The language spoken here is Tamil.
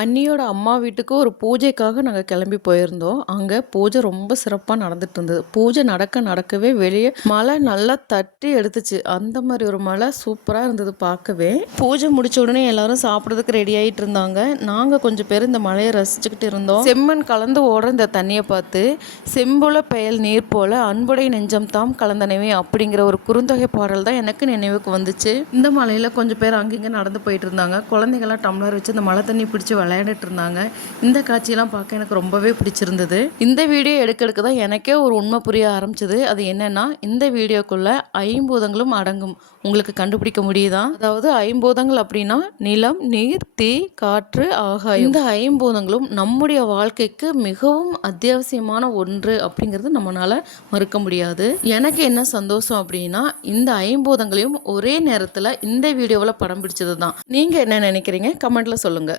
அண்ணியோட அம்மா வீட்டுக்கு ஒரு பூஜைக்காக நாங்கள் கிளம்பி போயிருந்தோம். அங்கே பூஜை ரொம்ப சிறப்பாக நடந்துட்டு இருந்தது. பூஜை நடக்கவே வெளியே மழை நல்லா தட்டி எடுத்துச்சு. அந்த மாதிரி ஒரு மழை சூப்பராக இருந்தது பார்க்கவே. பூஜை முடிச்ச உடனே எல்லாரும் சாப்பிட்றதுக்கு ரெடி ஆகிட்டு இருந்தாங்க. நாங்கள் கொஞ்சம் பேர் இந்த மழையை ரசிச்சுக்கிட்டு இருந்தோம். செம்மண் கலந்து ஓடுற இந்த தண்ணியை பார்த்து செம்புல பெயல் நீர் போல அன்புடை நெஞ்சம் தாம் கலந்தனவே அப்படிங்கிற ஒரு குறுந்தொகை பாடல் தான் எனக்கு நினைவுக்கு வந்துச்சு. இந்த மழையில் கொஞ்சம் பேர் அங்கங்கே நடந்து போயிட்டு இருந்தாங்க. குழந்தைங்களாம் டம்ளர் வச்சு இந்த மழை தண்ணி பிடிச்சி விளையாண்டுட்டு இருந்தாங்க. இந்த காட்சியெல்லாம் பார்க்க எனக்கு ரொம்பவே பிடிச்சிருந்தது. இந்த வீடியோ எடுக்க தான் எனக்கே ஒரு உண்மை புரிய ஆரம்பிச்சது. அது என்னன்னா, இந்த வீடியோக்குள்ள ஐம்பூதங்களும் அடங்கும். உங்களுக்கு கண்டுபிடிக்க முடியுதா? அதாவது ஐம்பூதங்கள் அப்படின்னா நிலம், நீர், தீ, காற்று, ஆகாயம். இந்த ஐம்பூதங்களும் நம்முடைய வாழ்க்கைக்கு மிகவும் அத்தியாவசியமான ஒன்று அப்படிங்கிறது நம்மளால மறுக்க முடியாது. எனக்கு என்ன சந்தோஷம் அப்படின்னா, இந்த ஐம்பூதங்களையும் ஒரே நேரத்தில் இந்த வீடியோவில் படம் பிடிச்சது தான். நீங்க என்ன நினைக்கிறீங்க? கமெண்ட்ல சொல்லுங்க.